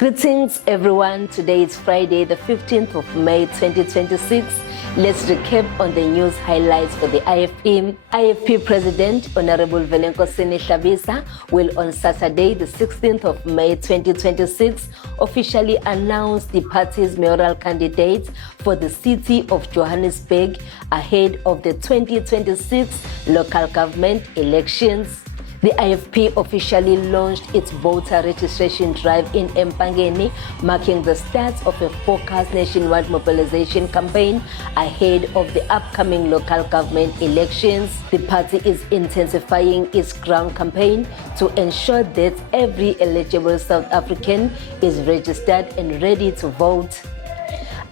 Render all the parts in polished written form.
Greetings everyone, today is Friday the 15th of May 2026. Let's recap on the news highlights for the IFP. IFP President Honorable Velenkosini Hlabisa will on Saturday the 16th of May 2026 officially announce the party's mayoral candidates for the city of Johannesburg ahead of the 2026 local government elections. The IFP officially launched its voter registration drive in Empangeni, marking the start of a focused nationwide mobilization campaign ahead of the upcoming local government elections. The party is intensifying its ground campaign to ensure that every eligible South African is registered and ready to vote.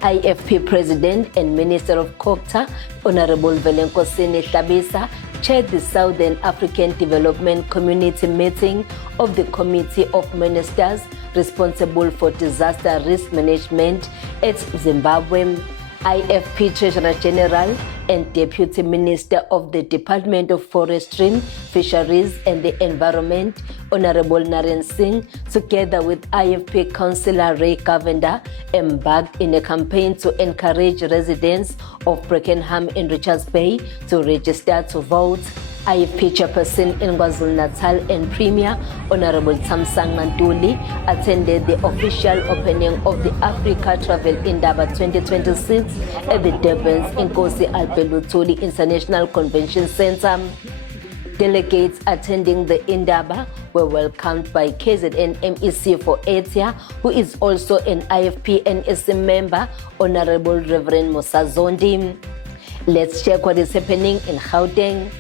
IFP President and Minister of Culture, Honorable Velenkosini Hlabisa, chaired the Southern African Development Community meeting of the Committee of Ministers responsible for disaster risk management at Zimbabwe. IFP Treasurer General and Deputy Minister of the Department of Forestry, Fisheries and the Environment, Honorable Naren Singh, together with IFP Councillor Ray Cavender, embarked in a campaign to encourage residents of Brackenham and Richards Bay to register to vote. IFP Chairperson in KwaZulu-Natal and Premier, Honorable Thamsanqa Ntuli, attended the official opening of the Africa Travel Indaba 2026 at the Durban's Nkosi Alpe Luthuli International Convention Center. Delegates attending the Indaba were welcomed by KZN MEC for Etia, who is also an IFP NSC member, Honorable Reverend Musa Zondi. Let's check what is happening in Gauteng.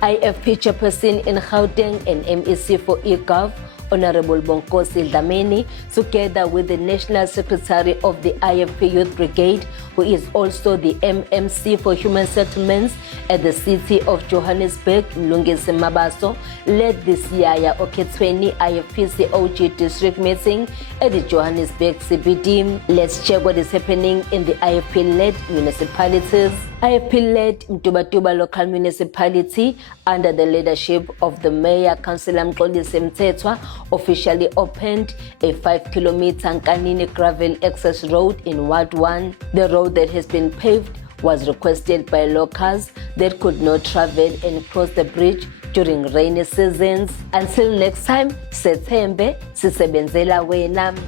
IFP Chairperson in Gauteng and MEC for eGov, Honorable Bonkosi Dlamini, together with the National Secretary of the IFP Youth Brigade, who is also the MMC for Human Settlements at the city of Johannesburg, Mlungisi Mabaso, led the Siyaya Oketweni IFP COG district meeting at the Johannesburg CBD. Let's check what is happening in the IFP-led municipalities. IFP-led Mtubatuba local municipality under the leadership of the Mayor Councillor Mxolisi Mthethwa officially opened a 5-kilometer Nkanini gravel access road in Ward 1. The road that has been paved was requested by locals that could not travel and cross the bridge during rainy seasons. Until next time, Sethembe, sisebenzela wena.